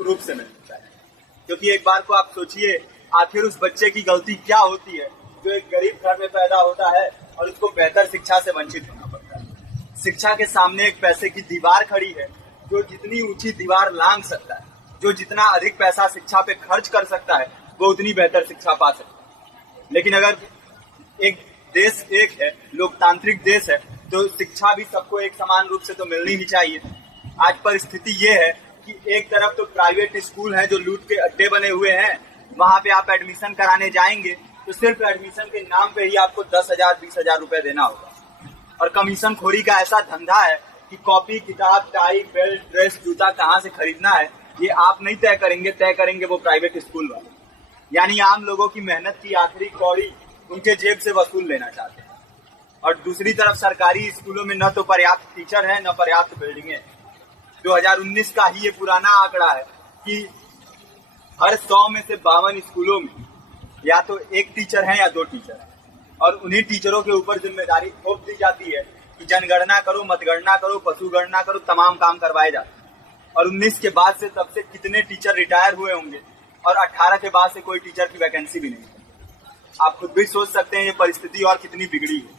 निःशुल्क रूप से मिलनी चाहिए। क्योंकि एक बार को आप सोचिए, आखिर उस बच्चे की गलती क्या होती है जो एक गरीब घर में पैदा होता है और उसको बेहतर शिक्षा से वंचित होना पड़ता है। शिक्षा के सामने एक पैसे की दीवार खड़ी है। जो जितनी ऊंची दीवार लांघ सकता है, जो जितना अधिक पैसा शिक्षा पे खर्च कर सकता है, वो उतनी बेहतर शिक्षा पा सकता है। लेकिन अगर एक देश एक है, लोकतांत्रिक देश है, तो शिक्षा भी सबको एक समान रूप से तो मिलनी ही चाहिए। आज परिस्थिति ये है कि एक तरफ तो प्राइवेट स्कूल हैं जो लूट के अड्डे बने हुए हैं, वहां पे आप एडमिशन कराने जाएंगे तो सिर्फ एडमिशन के नाम पे ही आपको 10,000 20,000 रुपए देना होगा। और कमीशन खोरी का ऐसा धंधा है कि कॉपी, किताब, टाई, बेल्ट, ड्रेस, जूता कहाँ से खरीदना है ये आप नहीं तय करेंगे वो प्राइवेट स्कूल वाले। यानी आम लोगों की मेहनत की आखिरी कौड़ी उनके जेब से वसूल लेना चाहते हैं। और दूसरी तरफ सरकारी स्कूलों में न तो पर्याप्त टीचर है, न पर्याप्त बिल्डिंगे। 2019 का ही ये पुराना आंकड़ा है कि हर 100 में से 52 स्कूलों में या तो एक टीचर है या 2 टीचर है। और उन्हीं टीचरों के ऊपर जिम्मेदारी थोप दी जाती है कि जनगणना करो, मतगणना करो, पशुगणना करो, तमाम काम करवाए जाते हैं। और 19 के बाद से तब से कितने टीचर रिटायर हुए होंगे और 18 के बाद से कोई टीचर की वैकेंसी भी नहीं है। आप खुद भी सोच सकते हैं ये परिस्थिति और कितनी बिगड़ी है।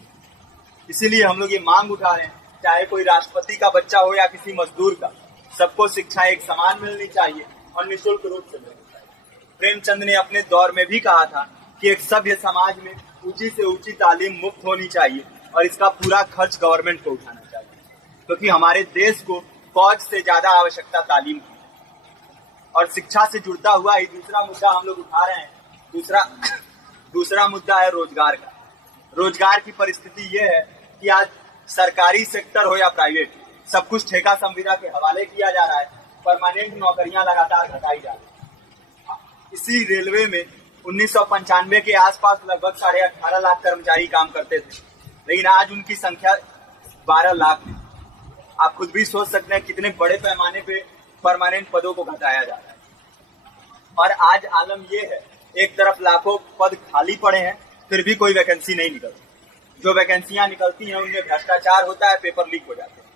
इसीलिए हम लोग ये मांग उठा रहे हैं, चाहे कोई राष्ट्रपति का बच्चा हो या किसी मजदूर का, सबको शिक्षा एक समान मिलनी चाहिए और निःशुल्क रूप से मिलनी चाहिए। प्रेमचंद ने अपने दौर में भी कहा था कि एक सभ्य समाज में ऊंची से ऊंची तालीम मुफ्त होनी चाहिए और इसका पूरा खर्च गवर्नमेंट को उठाना चाहिए। क्योंकि हमारे देश को फौज से ज्यादा आवश्यकता तालीम की। और शिक्षा से जुड़ता हुआ ही दूसरा मुद्दा हम लोग उठा रहे हैं। दूसरा मुद्दा है रोजगार का। रोजगार की परिस्थिति ये है कि आज सरकारी सेक्टर हो या प्राइवेट, सब कुछ ठेका संविदा के हवाले किया जा रहा है। परमानेंट नौकरियां लगातार घटाई जा रही है। इसी रेलवे में 1995 के आसपास लगभग 18.5 लाख कर्मचारी काम करते थे, लेकिन आज उनकी संख्या 12 लाख है। आप खुद भी सोच सकते हैं कितने बड़े पैमाने पे परमानेंट पदों को घटाया जा रहा है। और आज आलम ये है, एक तरफ लाखों पद खाली पड़े हैं, फिर भी कोई वैकेंसी नहीं निकलती। जो वैकेंसियां निकलती हैं उनमें भ्रष्टाचार होता है, पेपर लीक हो जाते हैं।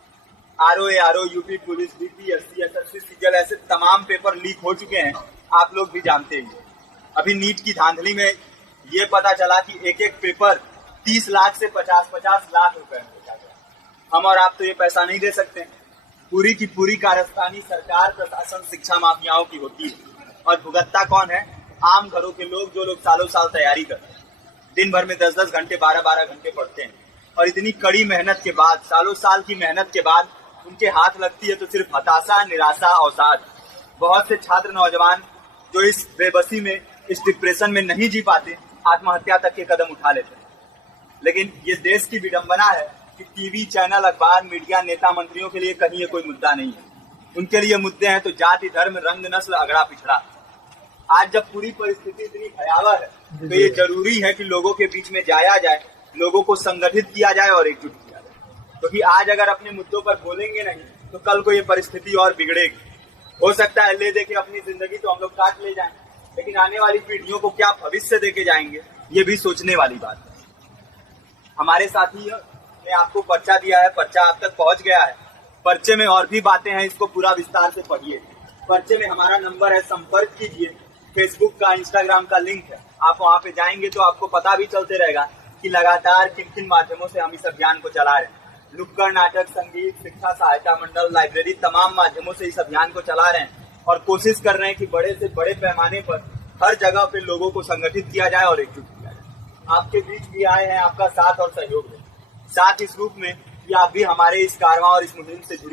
RO, UP police, BPSC, SSC, CGL, ऐसे तमाम पेपर लीक हो चुके हैं, आप लोग भी जानते ही। अभी नीट की धांधली में ये पता चला कि एक एक पेपर 30 लाख से 50-50 लाख रुपए में बेचा गया। हम और आप तो ये पैसा नहीं दे सकते। पूरी की पूरी कारस्तानी सरकार, प्रशासन, शिक्षा माफियाओं की होती है। और भुगतता कौन है? आम घरों के लोग, जो लोग सालों साल तैयारी करते हैं, दिन भर में 10-10 घंटे, 12-12 घंटे पढ़ते हैं। और इतनी कड़ी मेहनत के बाद, सालों साल की मेहनत के बाद उनके हाथ लगती है तो सिर्फ हताशा, निराशा, अवसाद। बहुत से छात्र नौजवान जो इस बेबसी में, इस डिप्रेशन में नहीं जी पाते, आत्महत्या तक के कदम उठा लेते हैं। लेकिन ये देश की विडंबना है कि टीवी चैनल, अखबार, मीडिया, नेता, मंत्रियों के लिए कहीं ये कोई मुद्दा नहीं है। उनके लिए मुद्दे हैं तो जाति, धर्म, रंग, नस्ल, अगड़ा पिछड़ा। आज जब पूरी परिस्थिति इतनी भयावह है तो ये जरूरी है कि लोगों के बीच में जाया जाए, लोगों को संगठित किया जाए और एकजुट किया जाए। क्योंकि आज अगर अपने मुद्दों पर बोलेंगे नहीं तो कल को ये परिस्थिति और बिगड़ेगी। हो सकता है ले दे के अपनी जिंदगी तो हम लोग काट ले जाएं, लेकिन आने वाली पीढ़ियों को क्या भविष्य देके जाएंगे, ये भी सोचने वाली बात है। हमारे साथी ने आपको पर्चा दिया है, पर्चा आप तक पहुंच गया है। पर्चे में और भी बातें हैं, इसको पूरा विस्तार से पढ़िए। पर्चे में हमारा नंबर है, संपर्क कीजिए। फेसबुक का, इंस्टाग्राम का लिंक है, आप वहां पे जाएंगे तो आपको पता भी चलते रहेगा कि लगातार किन किन माध्यमों से हम इस अभियान को चला रहे हैं। नुक्कड़ नाटक, संगीत, शिक्षा सहायता मंडल, लाइब्रेरी, तमाम माध्यमों से इस अभियान को चला रहे हैं और कोशिश कर रहे हैं कि बड़े से बड़े पैमाने पर हर जगह पे लोगों को संगठित किया जाए और एकजुट किया जाए। आपके बीच भी आए हैं, आपका साथ और सहयोग है। साथ इस रूप में कि आप भी हमारे इस कारवां और इस मुहिम से जुड़ी